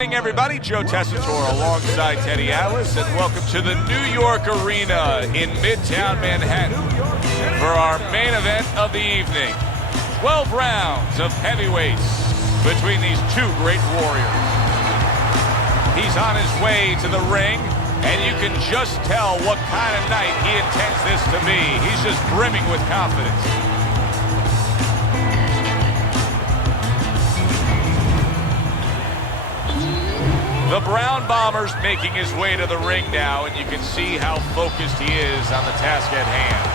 Good morning, everybody. Joe Tessitore alongside Teddy Atlas, and welcome to the New York Arena in Midtown Manhattan for our main event of the evening. 12 rounds of heavyweights between these two great warriors. He's on his way to the ring, and you can just tell what kind of night he intends this to be. He's just brimming with confidence. The Brown Bomber's making his way to the ring now, and you can see how focused he is on the task at hand.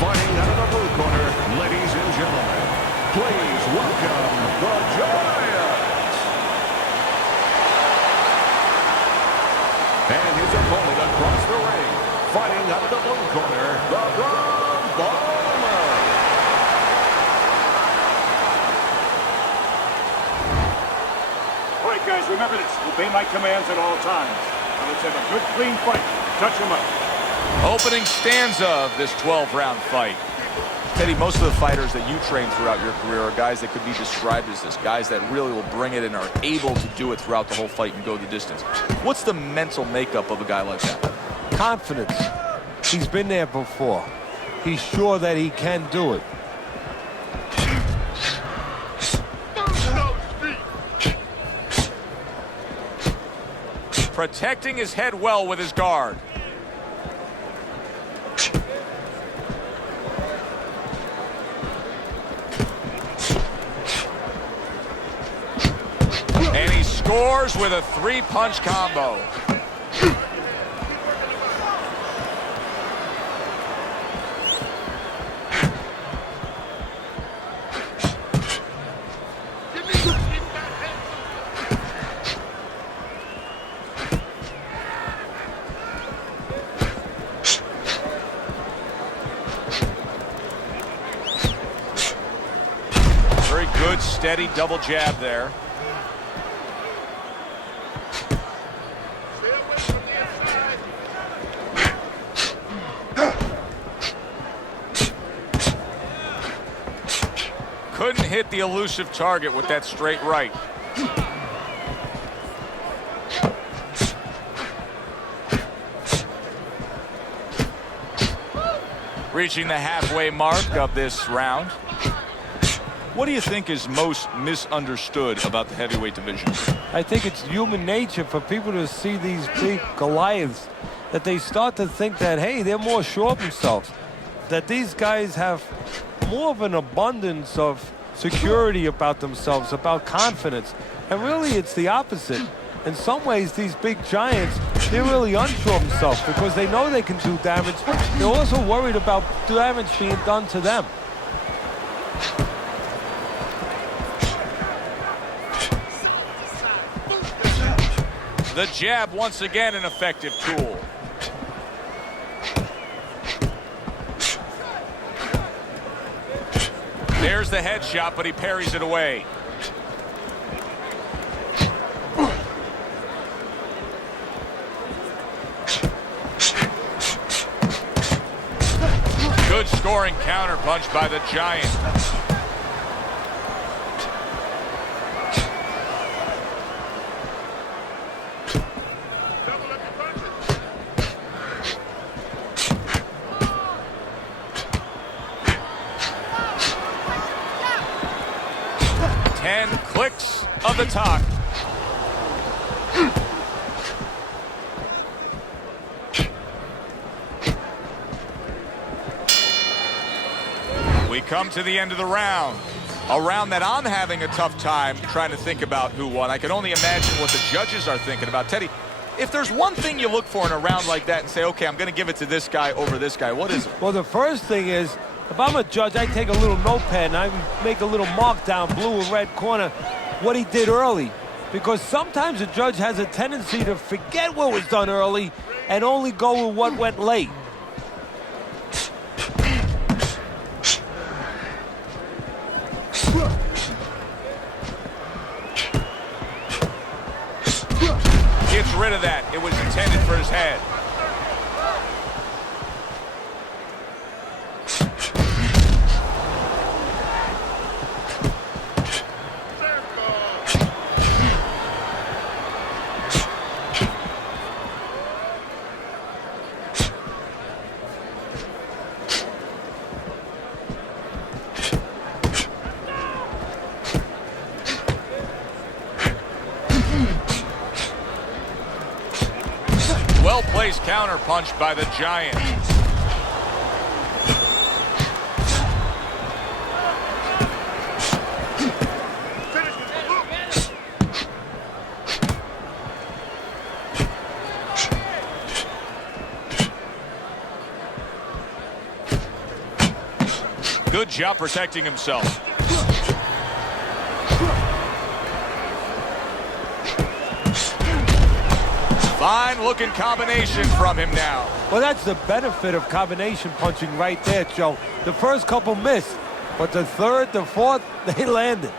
Fighting out of the blue corner, ladies and gentlemen, please welcome the Giant. And his opponent across the ring, fighting out of the blue corner, the Brown Bomber. All right, guys, remember this. Obey my commands at all times. Now let's have a good, clean fight. Touch him up. Opening stanza of this 12-round fight. Teddy, most of the fighters that you train throughout your career are guys that could be described as this, guys that really will bring it and are able to do it throughout the whole fight and go the distance. What's the mental makeup of a guy like that? Confidence. He's been there before. He's sure that he can do it. Protecting his head well with his guard. And he scores with a three-punch combo. Very good, steady double jab there. Couldn't hit the elusive target with that straight right. Reaching the halfway mark of this round. What do you think is most misunderstood about the heavyweight division? I think it's human nature for people to see these big Goliaths, that they start to think that, hey, they're more sure of themselves, that these guys have more of an abundance of security about themselves, about confidence. And really, it's the opposite. In some ways, these big giants, they're really unsure of themselves because they know they can do damage. They're also worried about damage being done to them. The jab, once again, an effective tool. There's the headshot, but he parries it away. Good scoring counter punch by the Giant. Clicks of the talk. We come to the end of the round. A round that I'm having a tough time trying to think about who won. I can only imagine what the judges are thinking about. Teddy, if there's one thing you look for in a round like that and say, okay, I'm going to give it to this guy over this guy, what is it? Well, the first thing is, if I'm a judge, I take a little notepad and I make a little mark down blue and red corner what he did early. Because sometimes a judge has a tendency to forget what was done early and only go with what went late. rid of that. It was intended for his head. Well-placed counter punch by the Giant. Good job protecting himself. Fine-looking combination from him now. Well, that's the benefit of combination punching right there, Joe. The first couple missed, but the third, the fourth, they landed.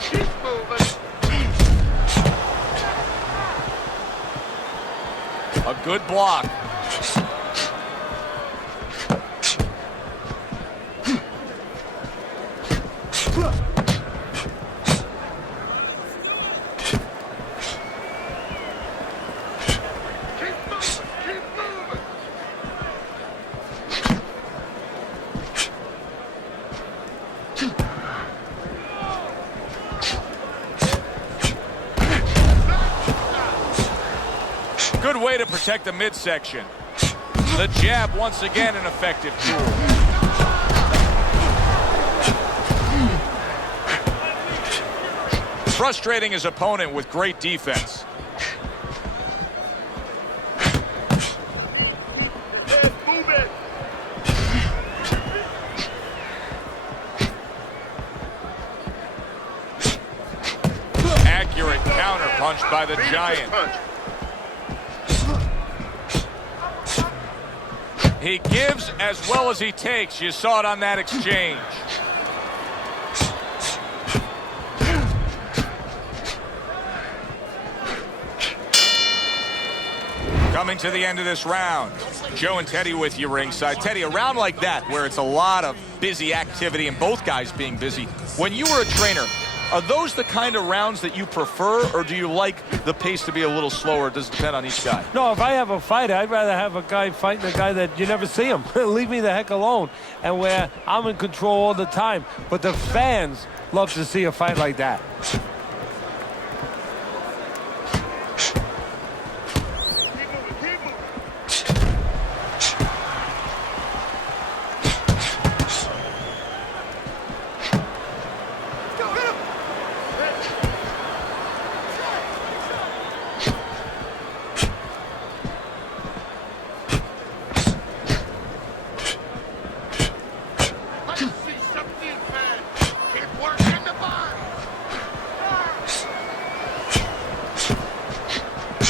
Keep moving. A good block. Good way to protect the midsection. The jab, once again, an effective tool. Frustrating his opponent with great defense. Move it. Accurate counter punch by the Giant. Punch. He gives as well as he takes. You saw it on that exchange. Coming to the end of this round. Joe and Teddy with you ringside. Teddy, a round like that where it's a lot of busy activity and both guys being busy. When you were a trainer, are those the kind of rounds that you prefer, or do you like the pace to be a little slower? It does depend on each guy. No, if I have a fighter, I'd rather have a guy fighting a guy that you never see him. Leave me the heck alone. And where I'm in control all the time. But the fans love to see a fight like that.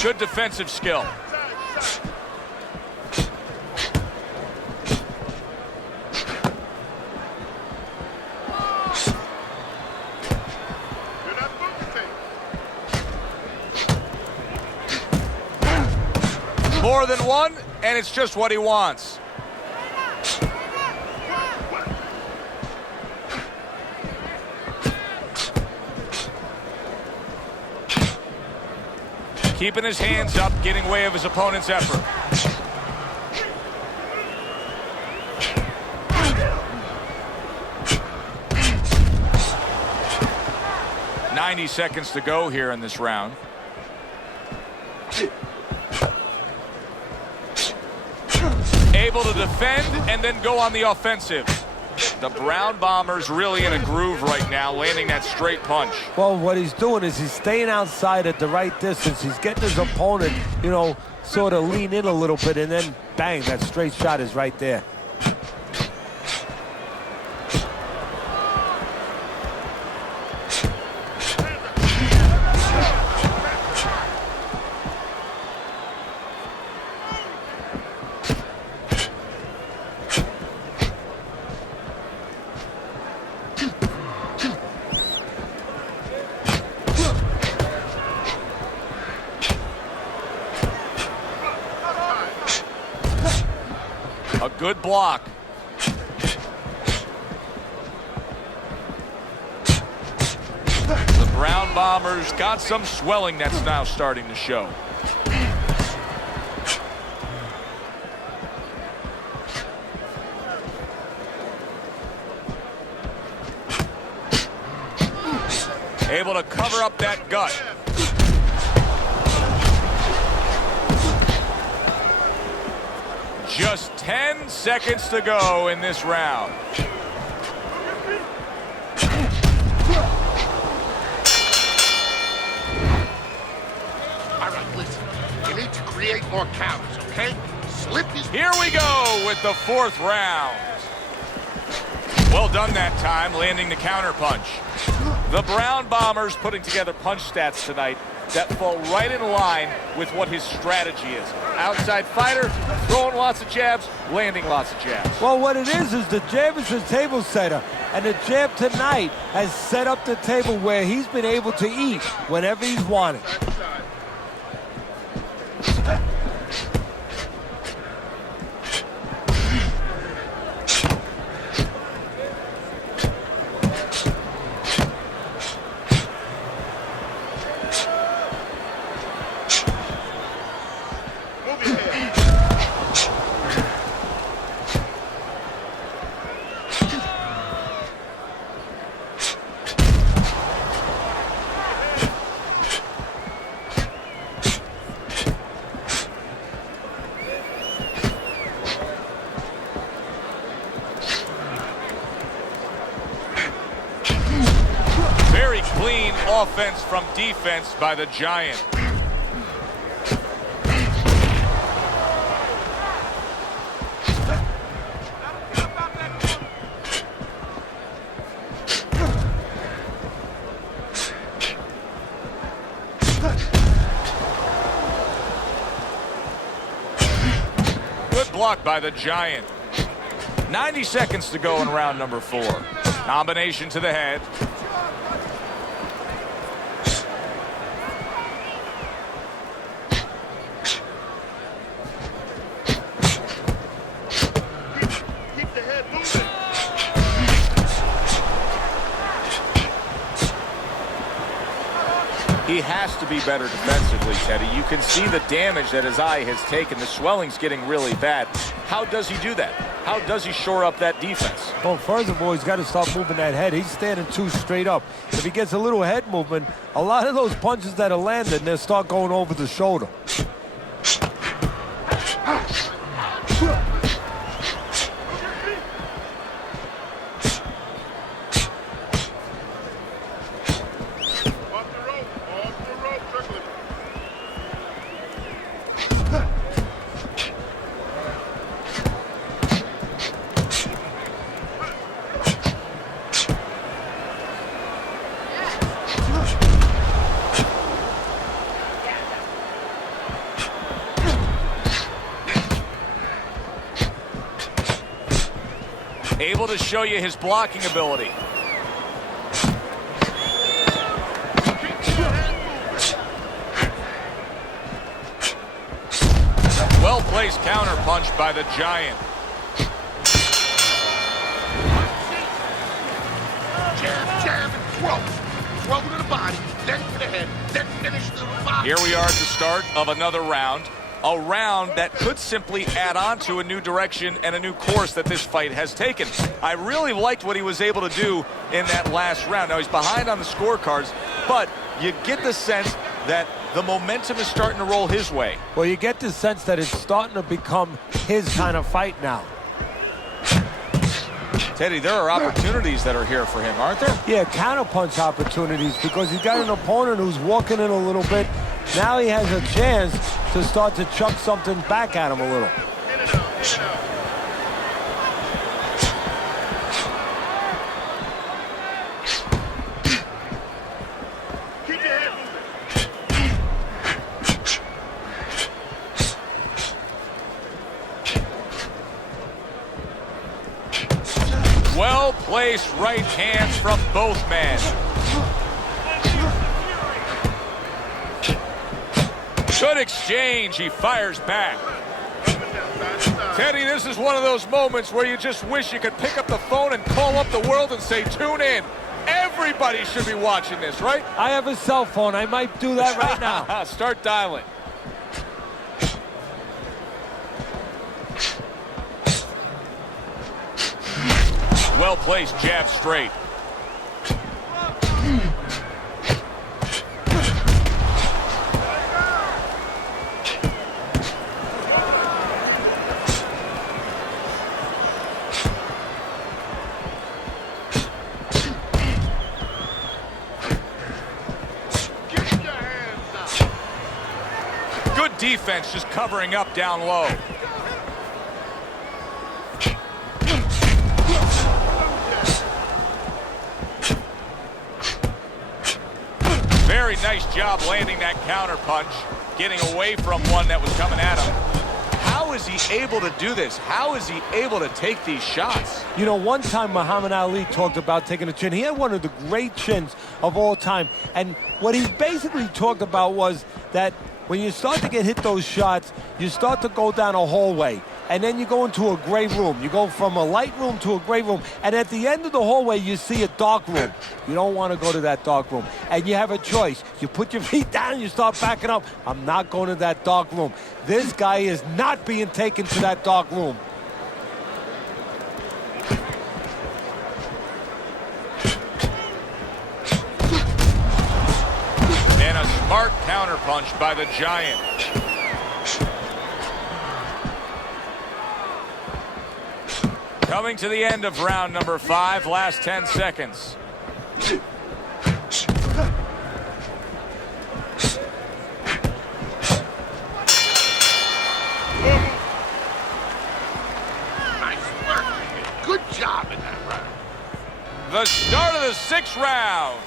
Good defensive skill. More than one, and it's just what he wants. Keeping his hands up, getting way of his opponent's effort. "90 seconds to go here in this round. Able to defend and then go on the offensive. The Brown Bomber's really in a groove right now, landing that straight punch. Well, what he's doing is he's staying outside at the right distance. He's getting his opponent, you know, sort of lean in a little bit, and then bang, that straight shot is right there. A good block. The Brown Bombers got some swelling that's now starting to show. Able to cover up that gut. Just 10 seconds to go in this round. All right, listen. You need to create more counters, okay? Slip his... Here we go with the 4th round. Well done that time, landing the counter punch. The Brown Bombers putting together punch stats tonight that fall right in line with what his strategy is. Outside fighter, throwing lots of jabs, landing lots of jabs. Well, what it is the jab is a table setter, and the jab tonight has set up the table where he's been able to eat whenever he's wanted. Clean offense from defense by the Giant. Good block by the Giant. 90 seconds to go in round number 4. Combination to the head. He has to be better defensively, Teddy. You can see the damage that his eye has taken. The swelling's getting really bad. How does he do that? How does he shore up that defense? Well, first of all, he's got to start moving that head. He's standing too straight up. If he gets a little head movement, a lot of those punches that are landing, they'll start going over the shoulder. Able to show you his blocking ability. Well-placed counter punch by the Giant. Jab, jab, and throw. Throw to the body, then to the head, then finish to the body. Here we are at the start of another round. A round that could simply add on to a new direction and a new course that this fight has taken. I really liked what he was able to do in that last round. Now, he's behind on the scorecards, but you get the sense that the momentum is starting to roll his way. Well, you get the sense that it's starting to become his kind of fight now. Teddy, there are opportunities that are here for him, aren't there? Yeah, counterpunch opportunities, because he's got an opponent who's walking in a little bit. Now he has a chance to start to chuck something back at him a little. Keep your head moving. Well-placed right hands from both men. Good exchange. He fires back. Teddy, this is one of those moments where you just wish you could pick up the phone and call up the world and say, tune in. Everybody should be watching this, right? I have a cell phone. I might do that right now. Start dialing. Well-placed jab straight. Good defense, just covering up down low. Very nice job landing that counter punch, getting away from one that was coming at him. How is he able to do this? How is he able to take these shots? You know, one time Muhammad Ali talked about taking a chin. He had one of the great chins of all time. And what he basically talked about was that when you start to get hit those shots, you start to go down a hallway. And then you go into a gray room. You go from a light room to a gray room. And at the end of the hallway, you see a dark room. You don't want to go to that dark room. And you have a choice. You put your feet down and you start backing up. I'm not going to that dark room. This guy is not being taken to that dark room. And a smart counterpunch by the Giant. Coming to the end of round number 5, last 10 seconds. Nice work. Good job in that round. The start of the 6th round.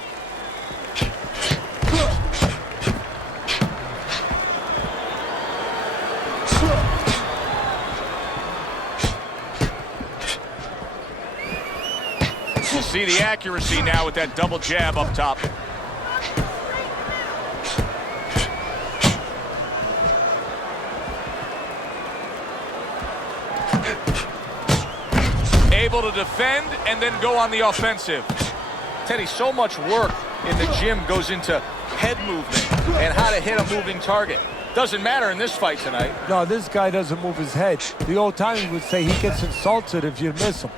See the accuracy now with that double jab up top. Able to defend and then go on the offensive. Teddy, so much work in the gym goes into head movement and how to hit a moving target. Doesn't matter in this fight tonight. No, this guy doesn't move his head. The old timers would say he gets insulted if you miss him.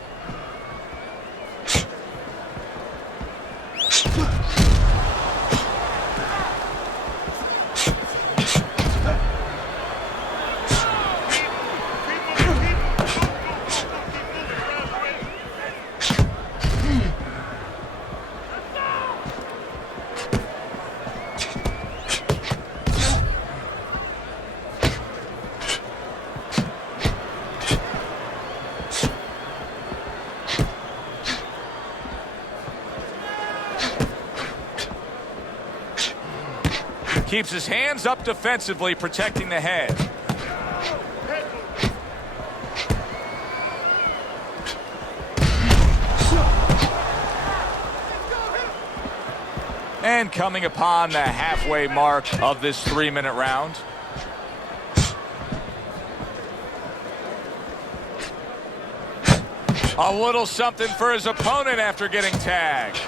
Keeps his hands up defensively, protecting the head. And coming upon the halfway mark of this 3-minute round. A little something for his opponent after getting tagged.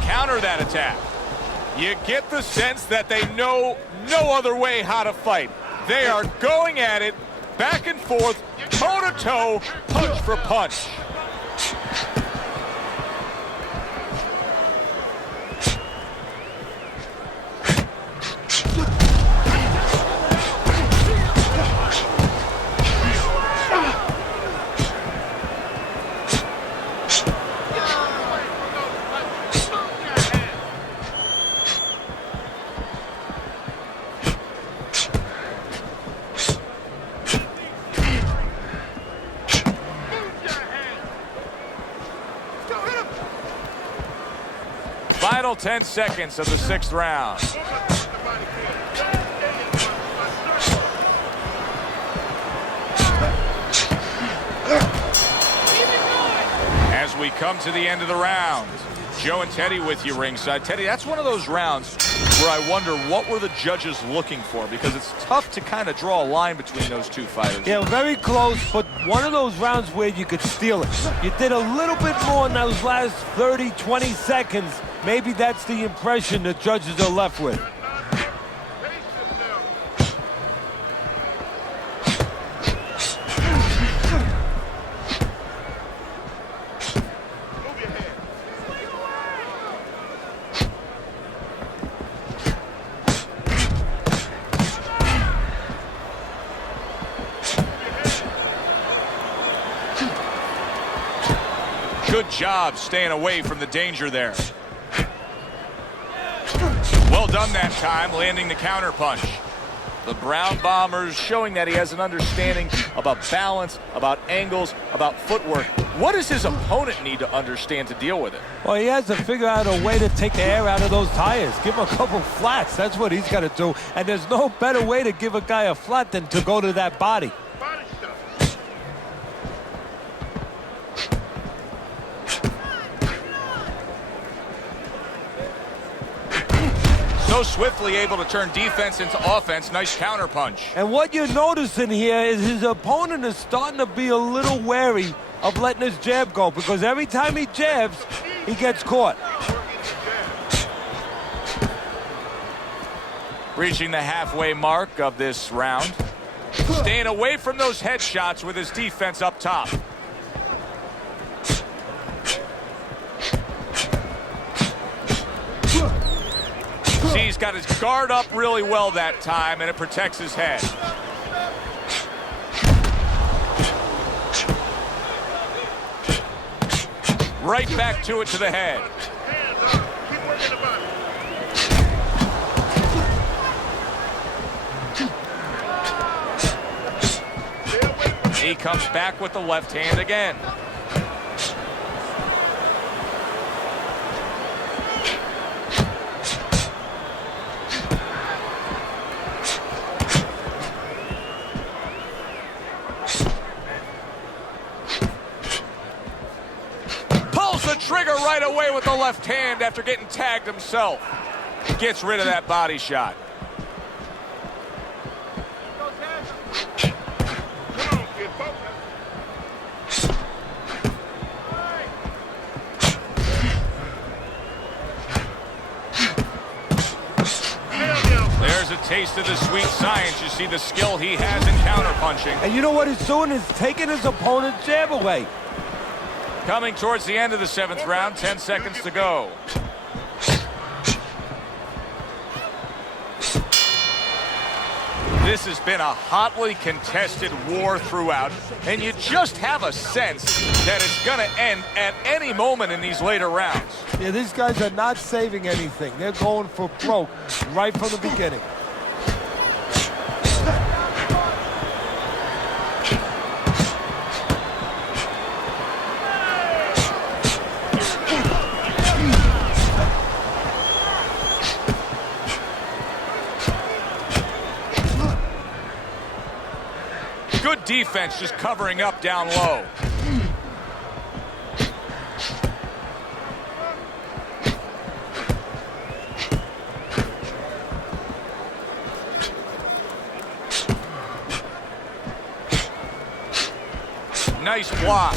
Counter that attack. You get the sense that they know no other way how to fight. They are going at it, back and forth, toe-to-toe, punch for punch. Final 10 seconds of the 6th round. we come to the end of the round. Joe and Teddy with you ringside. Teddy, that's one of those rounds where I wonder what were the judges looking for, because it's tough to kind of draw a line between those two fighters. Yeah, very close, but one of those rounds where you could steal it. You did a little bit more in those last 30, 20 seconds. Maybe that's the impression the judges are left with. Good job staying away from the danger there. Well done that time, landing the counter punch. The Brown Bomber's showing that he has an understanding about balance, about angles, about footwork. What does his opponent need to understand to deal with it? Well, he has to figure out a way to take the air out of those tires. Give him a couple flats. That's what he's got to do. And there's no better way to give a guy a flat than to go to that body. So swiftly able to turn defense into offense. Nice counter punch. And what you're noticing here is his opponent is starting to be a little wary of letting his jab go, because every time he jabs, he gets caught. Reaching the halfway mark of this round. Staying away from those headshots with his defense up top. See, he's got his guard up really well that time, and it protects his head. Right back to it to the head. He comes back with the left hand again. Trigger right away with the left hand after getting tagged himself. Gets rid of that body shot. There's a taste of the sweet science. You see the skill he has in counterpunching. And you know what he's doing is taking his opponent's jab away. Coming towards the end of the 7th round, 10 seconds to go. This has been a hotly contested war throughout, and you just have a sense that it's going to end at any moment in these later rounds. Yeah, these guys are not saving anything. They're going for broke right from the beginning. Good defense, just covering up down low. Nice block.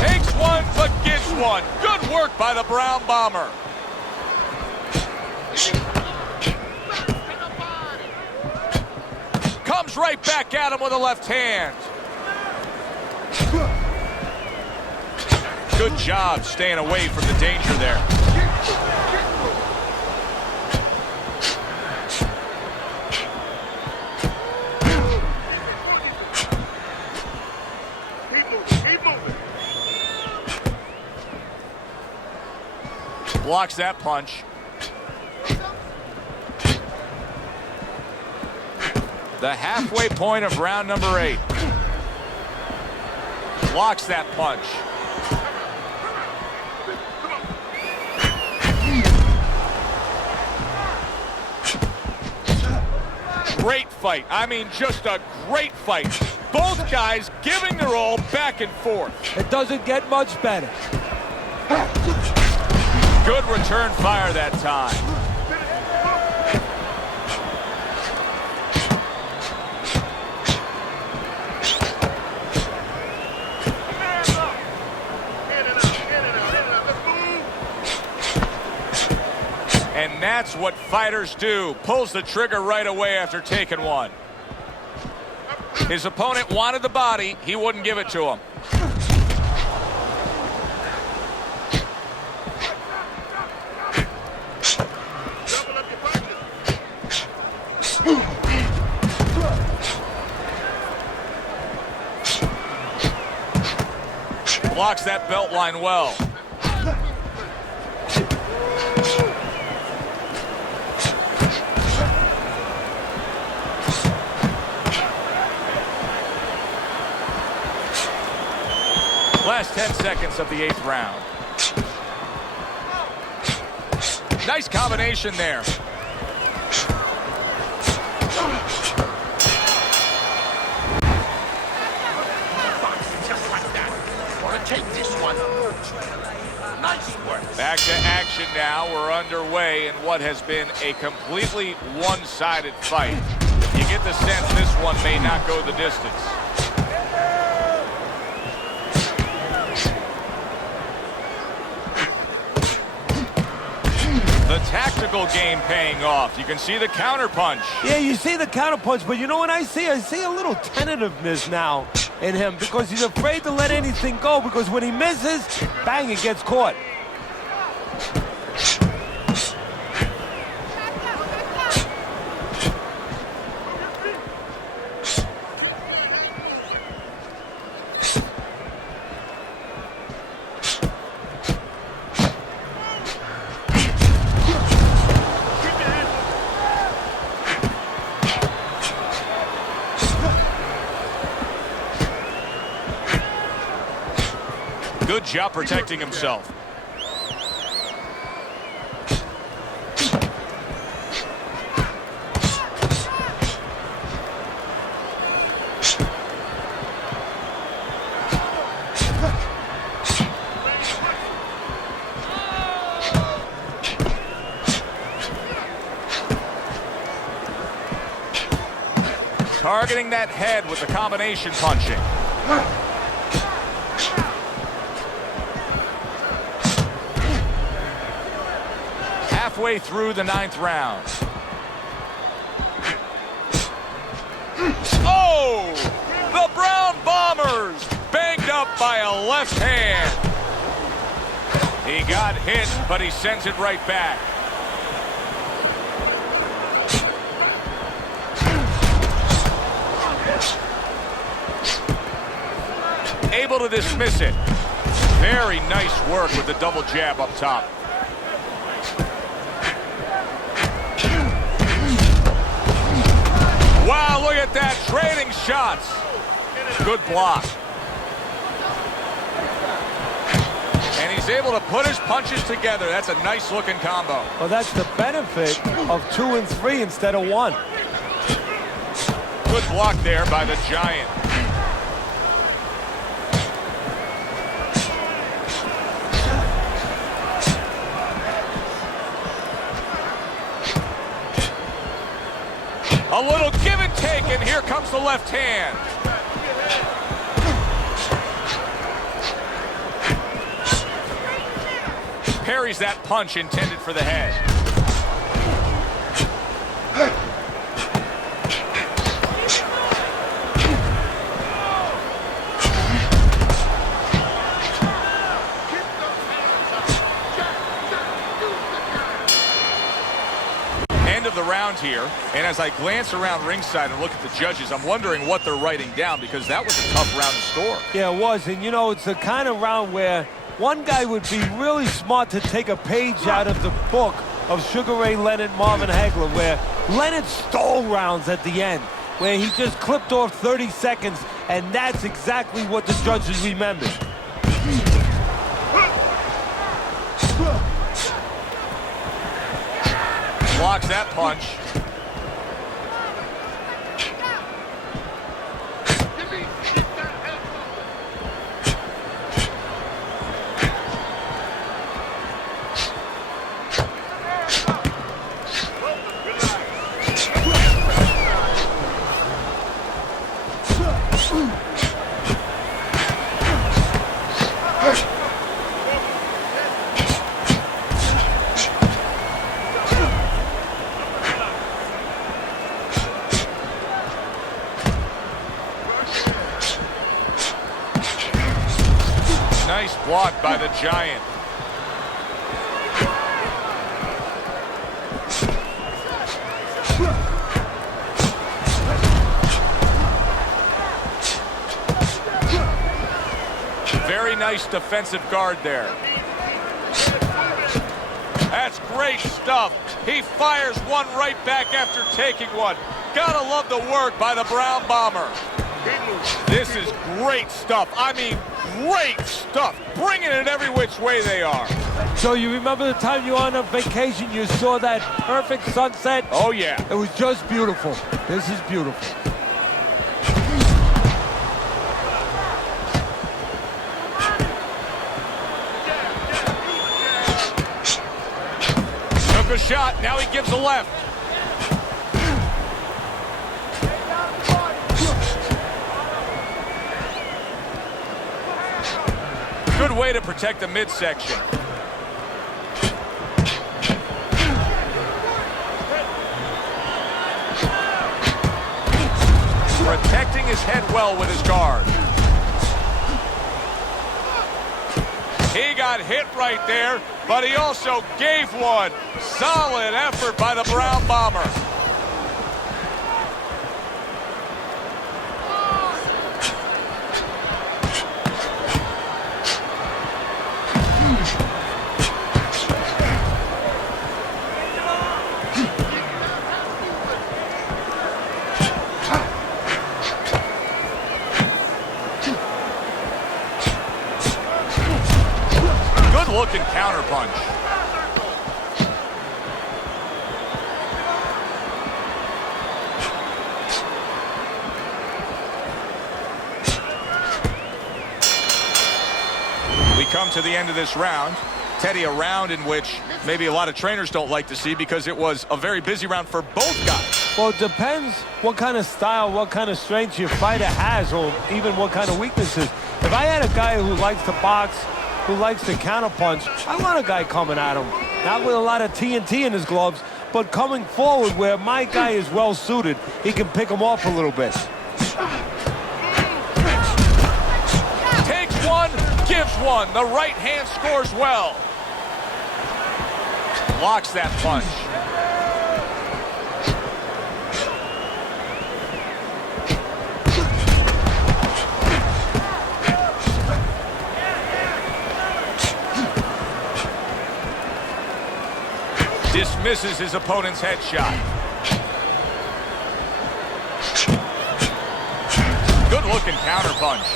Takes one, but gets one. Good work by the Brown Bomber. Comes right back at him with a left hand. Good job staying away from the danger there. Blocks that punch. The halfway point of round number 8. Blocks that punch. great fight. I mean, just a great fight. Both guys giving their all back and forth. It doesn't get much better. Good return fire that time. And that's what fighters do. Pulls the trigger right away after taking one. His opponent wanted the body. He wouldn't give it to him. Blocks that belt line well. Last 10 seconds of the 8th round. Nice combination there. Just like that. Want to take this one. Nice work. Back to action now. We're underway in what has been a completely one-sided fight. You get the sense this one may not go the distance. The tactical game paying off. You can see the counter punch. Yeah, you see the counter punch, but you know what I see? I see a little tentativeness now in him because he's afraid to let anything go because when he misses, bang, it gets caught. Good job protecting himself. Targeting that head with the combination punching. Halfway through the 9th round. Oh! The Brown Bombers banged up by a left hand. He got hit, but he sends it right back. Able to dismiss it. Very nice work with the double jab up top. Wow, look at that, trading shots. Good block. And he's able to put his punches together. That's a nice looking combo. Well, that's the benefit of 2 and 3 instead of 1. Good block there by the Giant. A little give and take, and here comes the left hand. Parries that punch intended for the head. Of the round here, and as I glance around ringside and look at the judges, I'm wondering what they're writing down because that was a tough round to score. Yeah, it was, and you know, it's the kind of round where one guy would be really smart to take a page out of the book of Sugar Ray Leonard, Marvin Hagler, where Leonard stole rounds at the end, where he just clipped off 30 seconds, and that's exactly what the judges remembered. Blocks that punch. blocked by the Giant. Very nice defensive guard there. That's great stuff. He fires one right back after taking one. Gotta love the work by the Brown Bomber. This is great stuff. I mean, great stuff. Bringing it every which way they are. So you remember the time you were on a vacation, you saw that perfect sunset? Oh, yeah. It was just beautiful. This is beautiful. Took a shot. Now he gives a left. Good way to protect the midsection. Protecting his head well with his guard. He got hit right there, but he also gave one. Solid effort by the Brown Bomber. Looking counterpunch. We come to the end of this round. Teddy, a round in which maybe a lot of trainers don't like to see because it was a very busy round for both guys. Well, it depends what kind of style, what kind of strength your fighter has, or even what kind of weaknesses. If I had a guy who likes to box, who likes to counterpunch, I want a guy coming at him. Not with a lot of TNT in his gloves, but coming forward where my guy is well suited. He can pick him off a little bit. Takes one, gives one. The right hand scores well. Blocks that punch. Dismisses his opponent's headshot. Good looking counterpunch.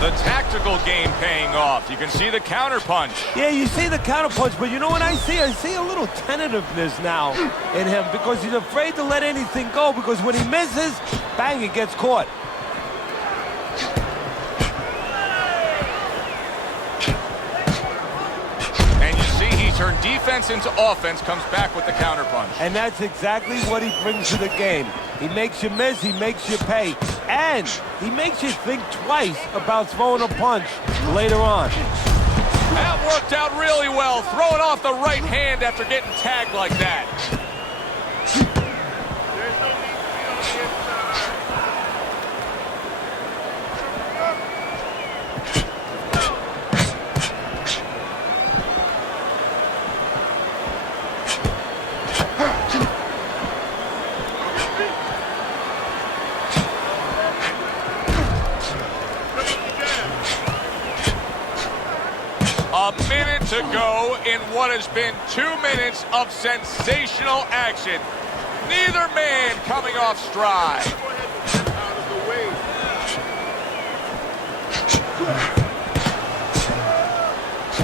The tactical game paying off. You can see the counterpunch. Yeah, you see the counterpunch, but you know what I see? I see a little tentativeness now in him because he's afraid to let anything go because when he misses, bang, it gets caught. Turn defense into offense, comes back with the counterpunch. And that's exactly what he brings to the game. He makes you miss, he makes you pay, and he makes you think twice about throwing a punch later on. That worked out really well, throwing off the right hand after getting tagged like that. A minute to go in what has been 2 minutes of sensational action. Neither man coming off stride.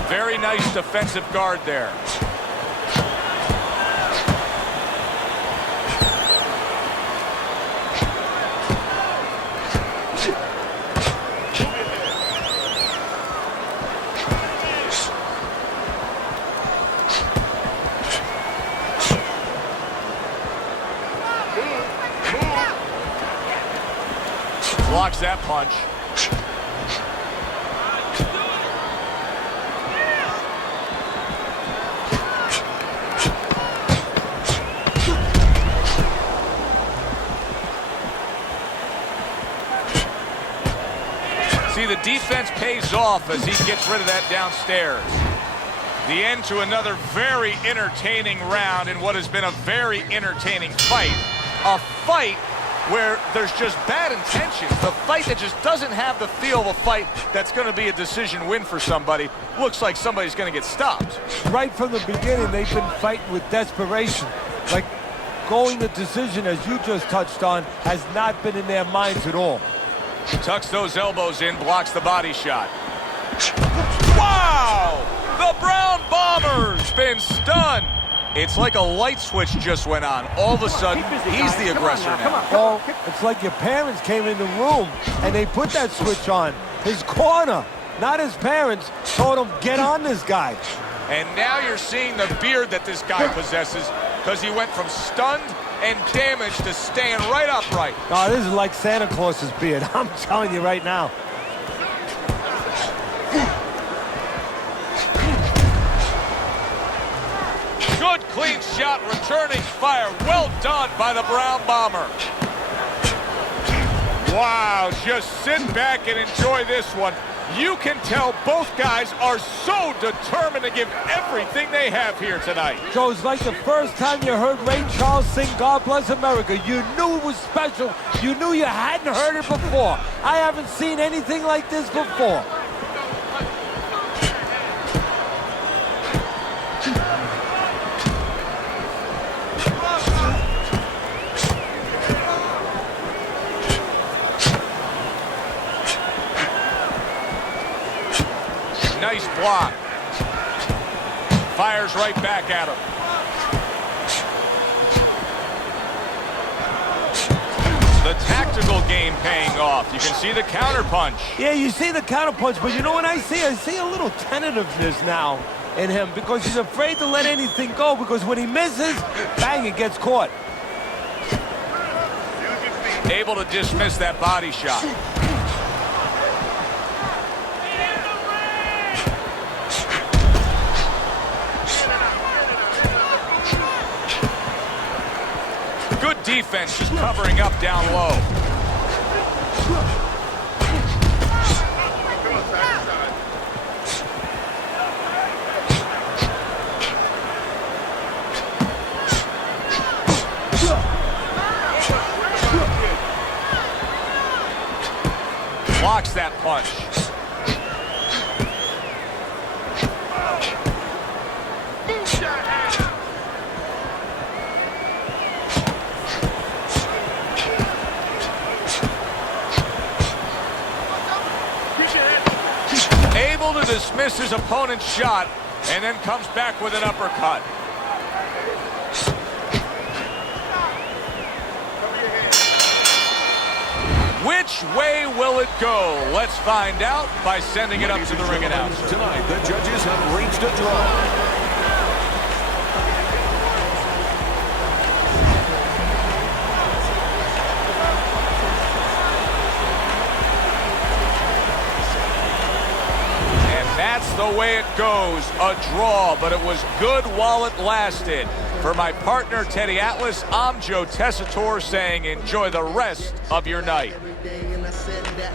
Very nice defensive guard there. Blocks that punch. See, the defense pays off as he gets rid of that downstairs. The end to another very entertaining round in what has been a very entertaining fight. A fight where there's just bad intentions. The fight that just doesn't have the feel of a fight that's going to be a decision win for somebody. Looks like somebody's going to get stopped. Right from the beginning, they've been fighting with desperation. Like, going the decision, as you just touched on, has not been in their minds at all. Tucks those elbows in, blocks the body shot. Wow! The Brown Bomber's been stunned. It's like a light switch just went on. All of a sudden, he's the aggressor now. Well, it's like your parents came in the room and they put that switch on. His corner, not his parents, told him, get on this guy. And now you're seeing the beard that this guy possesses, because he went from stunned and damaged to staying right upright. Oh, this is like Santa Claus's beard. I'm telling you right now. Good clean shot, returning fire. Well done by the Brown Bomber. Wow, just sit back and enjoy this one. You can tell both guys are so determined to give everything they have here tonight. So it's like the first time you heard Ray Charles sing God Bless America. You knew it was special. You knew you hadn't heard it before. I haven't seen anything like this before. Nice block. Fires right back at him. The tactical game paying off. You can see the counterpunch. Yeah, you see the counterpunch, but you know what I see? I see a little tentativeness now in him because he's afraid to let anything go, because when he misses, bang, it gets caught. Able to dismiss that body shot. Good defense, just covering up down low. Blocks that punch. Able to dismiss his opponent's shot and then comes back with an uppercut. Which way will it go? Let's find out by sending it up to the ring announcer. Tonight, the judges have reached a draw. That's the way it goes, a draw, but it was good while it lasted. For my partner, Teddy Atlas, I'm Joe Tessitore saying enjoy the rest of your night.